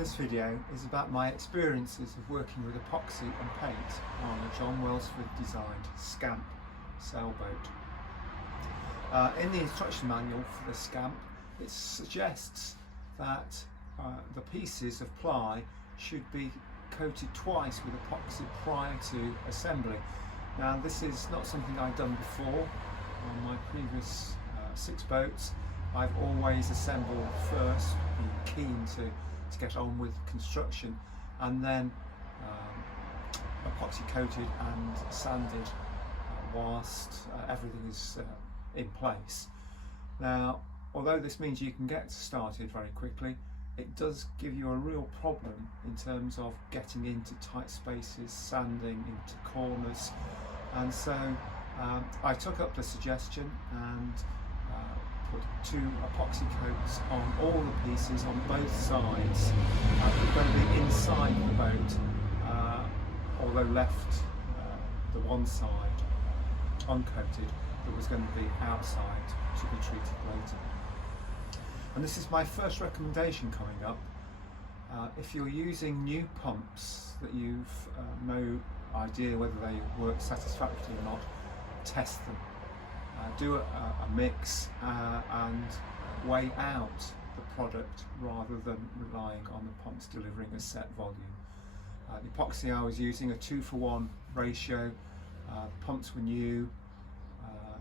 This video is about my experiences of working with epoxy and paint on a John Welsford designed SCAMP sailboat. In the instruction manual for the SCAMP, it suggests that the pieces of ply should be coated twice with epoxy prior to assembly. Now, this is not something I've done before. On my previous 6 boats, I've always assembled first, being keen to get on with construction, and then epoxy coated and sanded whilst everything is in place. Now, although this means you can get started very quickly, it does give you a real problem in terms of getting into tight spaces, sanding into corners, and so I took up the suggestion and put 2 epoxy coats on all the pieces on both sides. We're going to be inside the boat, although left the one side uncoated that was going to be outside to be treated later. And this is my first recommendation coming up. If you're using new pumps that you've no idea whether they work satisfactorily or not, test them. Do a mix and weigh out the product rather than relying on the pumps delivering a set volume. The epoxy I was using a 2-for-1 ratio. Pumps were new,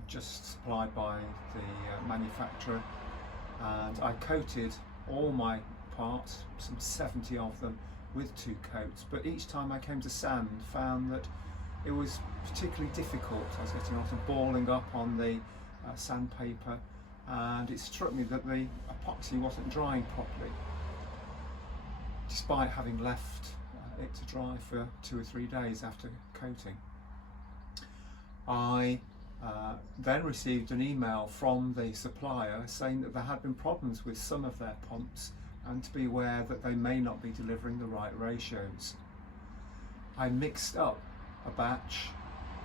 just supplied by the manufacturer, and I coated all my parts, some 70 of them, with 2 coats, but each time I came to sand found that it was particularly difficult. I was getting lots of balling up on the sandpaper, and it struck me that the epoxy wasn't drying properly, despite having left it to dry for 2 or 3 days after coating. I then received an email from the supplier saying that there had been problems with some of their pumps and to be aware that they may not be delivering the right ratios. I mixed up a batch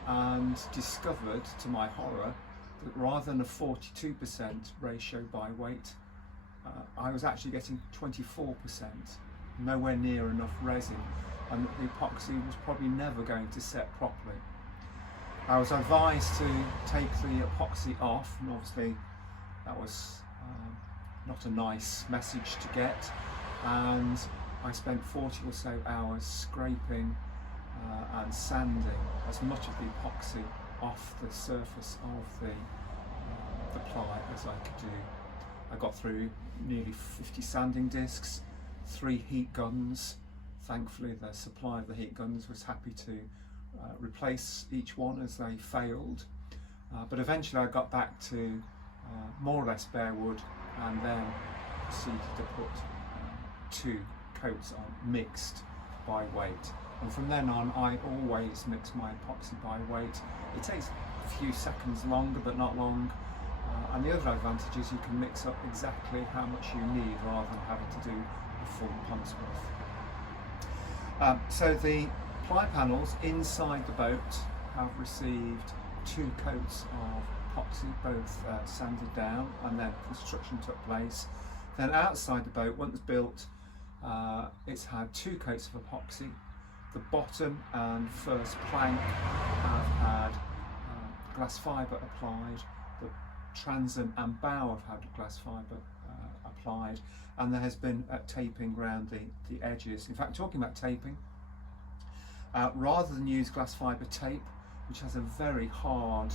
and discovered, to my horror, that rather than a 42% ratio by weight, I was actually getting 24%, nowhere near enough resin, and that the epoxy was probably never going to set properly. I was advised to take the epoxy off, and obviously that was not a nice message to get, and I spent 40 or so hours scraping and sanding as much of the epoxy off the surface of the ply as I could do. I got through nearly 50 sanding discs, 3 heat guns. Thankfully the supplier of the heat guns was happy to replace each one as they failed, but eventually I got back to more or less bare wood, and then proceeded to put 2 coats on, mixed by weight. And from then on, I always mix my epoxy by weight. It takes a few seconds longer, but not long. And the other advantage is you can mix up exactly how much you need rather than having to do a full pump's worth. So the ply panels inside the boat have received 2 coats of epoxy, both sanded down, and then construction took place. Then outside the boat, once built, it's had 2 coats of epoxy. The bottom and first plank have had glass fibre applied, the transom and bow have had glass fibre applied, and there has been taping around the edges. In fact, talking about taping, rather than use glass fibre tape, which has a very hard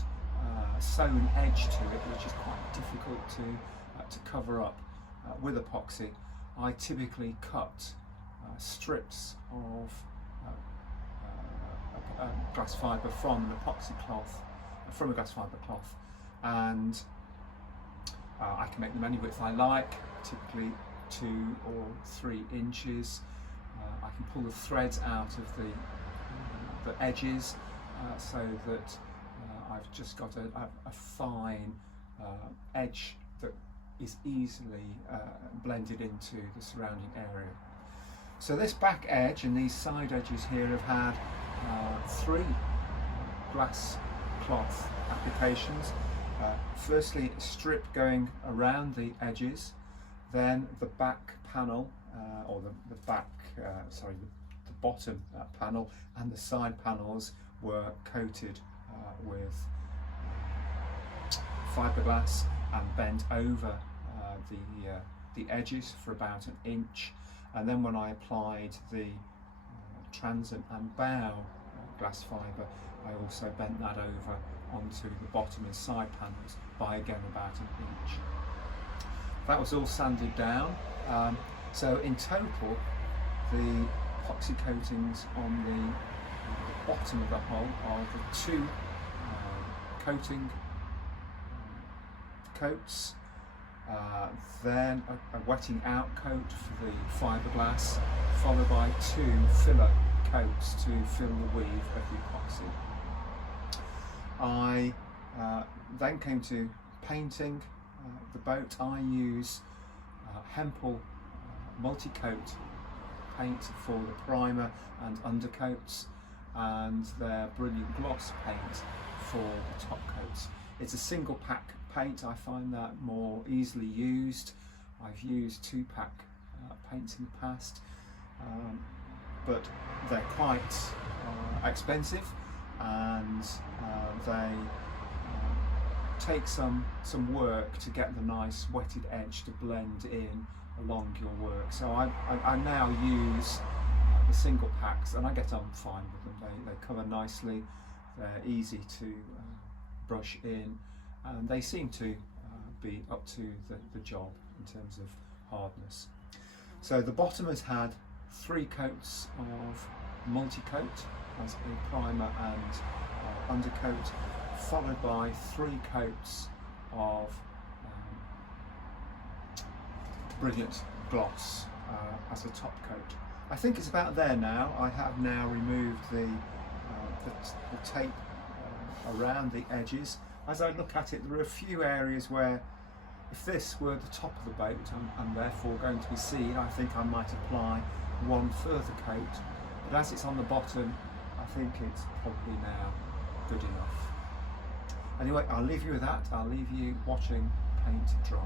sewn edge to it, which is quite difficult to cover up with epoxy, I typically cut strips of glass fibre from an epoxy cloth, from a glass fibre cloth, and I can make them any width I like, typically 2 or 3 inches. I can pull the threads out of the edges so that I've just got a fine edge that is easily blended into the surrounding area. So this back edge and these side edges here have had 3 glass cloth applications. Firstly, strip going around the edges, then the back panel or the back, sorry, the bottom panel and the side panels were coated with fiberglass and bent over the edges for about an inch, and then when I applied the transom and bow glass fibre, I also bent that over onto the bottom and side panels by again about an inch. That was all sanded down. So in total, the epoxy coatings on the bottom of the hull are the two coating coats, then a wetting out coat for the fiberglass, followed by two filler coats to fill the weave of the epoxy. I then came to painting the boat. I use Hempel multi-coat paint for the primer and undercoats, and their brilliant gloss paint for the top coats. It's a single pack paint. I find that more easily used. I've used 2-pack paints in the past, but they're quite expensive, and they take some work to get the nice wetted edge to blend in along your work. So I now use the single packs, and I get on fine with them. They cover nicely, they're easy to brush in, and they seem to be up to the job in terms of hardness. So the bottom has had 3 coats of multi-coat as a primer and undercoat, followed by 3 coats of brilliant gloss as a top coat. I think it's about there now. I have now removed the tape around the edges. As I look at it, there are a few areas where, if this were the top of the boat and therefore going to be seen, I think I might apply 1 further coat, but as it's on the bottom, I think it's probably now good enough. Anyway, I'll leave you with that. I'll leave you watching paint dry.